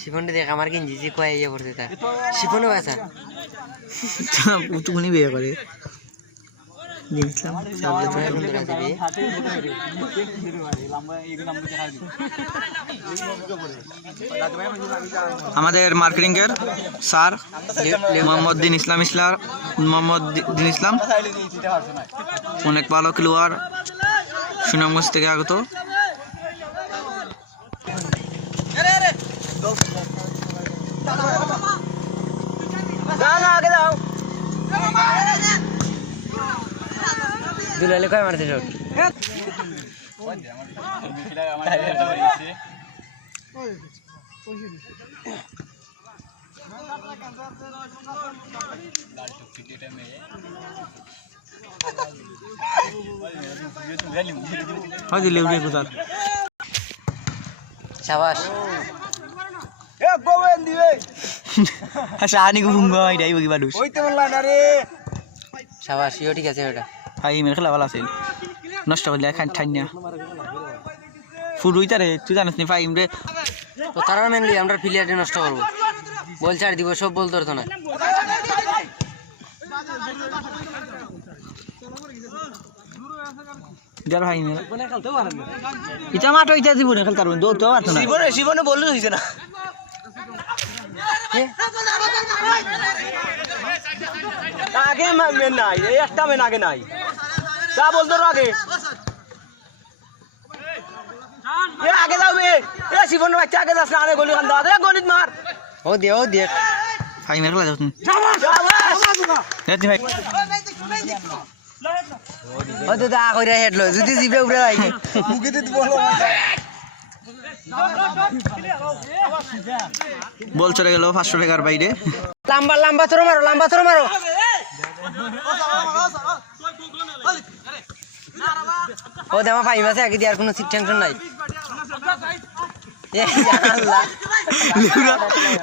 শিফনটা দেখ আমার গেঞ্জি যে কয়ে ইয়ে পড়ছে তার শিফনও আছে পুতুকুনি বিয়ে করে দেখলাম আমাদের মার্কেটিং এর স্যার মোহাম্মদ দিন ইসলাম অনেক ভালো খেলোয়াড় সুনামগঞ্জ থেকে আগত। দুলালে কয় মারছে শট শাবাশ শাবাশ ইও ঠিক আছে ওটা ফাহিমের খেলা ভালো আছে নষ্ট করলে খান ঠাই না ফুটুইতা রে তুই জানিস নি ফাহিম রে তো তারা মেনলি আমরা প্লেয়ারটা নষ্ট করবো বল ছাড় দিব সব বল ধরতো না যার ফাহিমে এটা মাঠ ওইটা দিব না খেলতে পারবেন দৌড়তেও পারতো না জীবনে বললে হয়েছে না আগে মেন নাই এই একটা মেন আগে নাই যা বলতো আগে এ আগে যাও বে এ শিবন বাচ্চা আগে যাস না আরে গলি খান দাও এ গলিত মার ও দে ফাহিমের খেলা যাও তুমি ভাই ও তো দা কইরা হেড লয় যদি জিবে উড়ে আই মুখে দিতে বলো বল চলে গেল 500 টাকার বাইরে লম্বা থ্রো মারো ও দেমা ফাইম আছে আগে দিয়ার কোনো টেনশন নাই এ আল্লাহ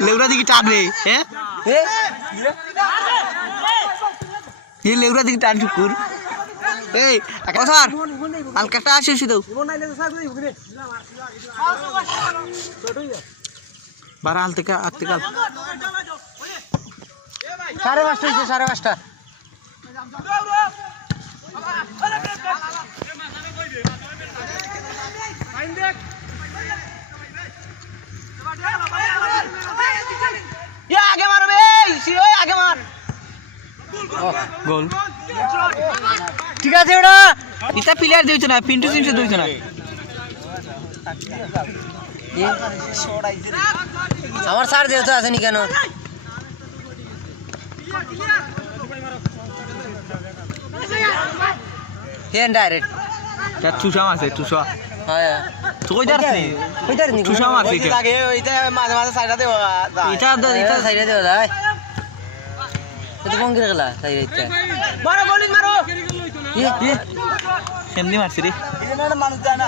লেউরা দিকে টান রে হ্যাঁ এ লেউরা দিকে টান শুকুর এই স্যার হালকাটা আসে শুধু বারা হাল থেকে আত্মিকাল 5:30 হইছে 5:30 আগে মারো বে আগে মার গোল ঠিক আছে ওটা এটা প্লেয়ার দিইতো না পিন্টু সিনসে দিইতো না আমার স্যার যেহেতু আসেনি কেন হেন ডাইরেক্ট যা চুষা মারছে চুষা হ্যাঁ তুই কই যাচ্ছিস কইতার নি চুষা মারছিস আগে ওইটা মাঝে সাইডা দেব এটা সাইডে দেও ভাই এটা কোন করে গেলা সাইডে মারো গলিত মারো কেমনি মারছিস রে এখানে মানুষ যায় না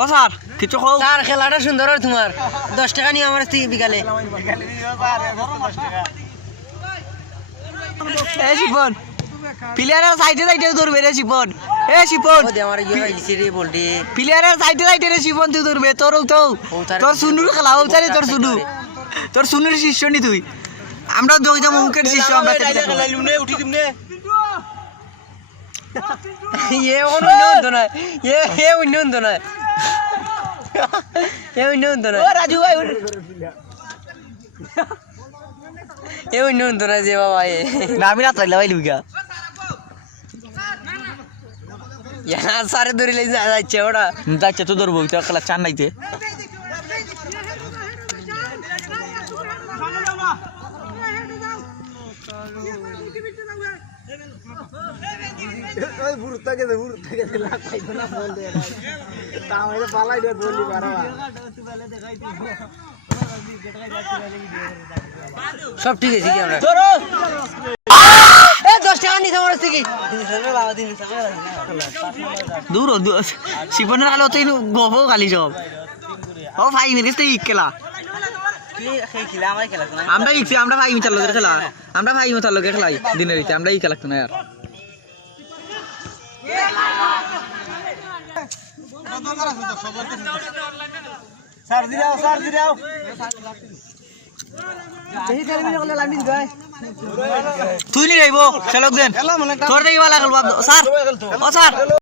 ও স্যার কিছু কও স্যার খেলাটা সুন্দর আর তোমার 10 টাকা নিয়ে আমার থেকে বিকালে এ শিপন প্লেয়ারের সাইডে ধরবে রে শিপন এ শিপন ও দে আমার ইয়ে হইছে রে বলডি প্লেয়ারের সাইডে রে শিপন তুই ধরবে তোর সুনুর খেলা ও তারে তোর সুনুর শিষ্য নি তুই আমরা দুইটা মুখের শিষ্য আমরা উঠি দিমনে ये उन्नत ना ये उन्नत ना ये उन्नत ना ও রাজু ভাই ये उन्नत ना जे बाबा ये নামি না তাইলা ভাই লুগা यहाँ सारे दूरी ले যাচ্ছে ওটা যাচ্ছে তো ধরবো তো খেলা চান নাইতে ওই বুড়তা গেছে লাগাইতো না বল দে তাও এটা পালাই দে বলি পারবা সব ঠিক আছে কি আমরা ধরো এ 10 টাকা নিতে আমার থেকে দূর শিপনের কালো তুই গফ গালি সব ও ভাই মেরে তুই খেলা আমরা ইচ্ছি আমরা ভাই মিটার লোকের খেলা আমরা ভাই মিটার লোকের খেলাই দিনের আমরা ই খেলা না यार স্যার দিরাও তুই নি যাইব খেলক দেন তোর দেখিবা লাগল বাপ স্যার ও স্যার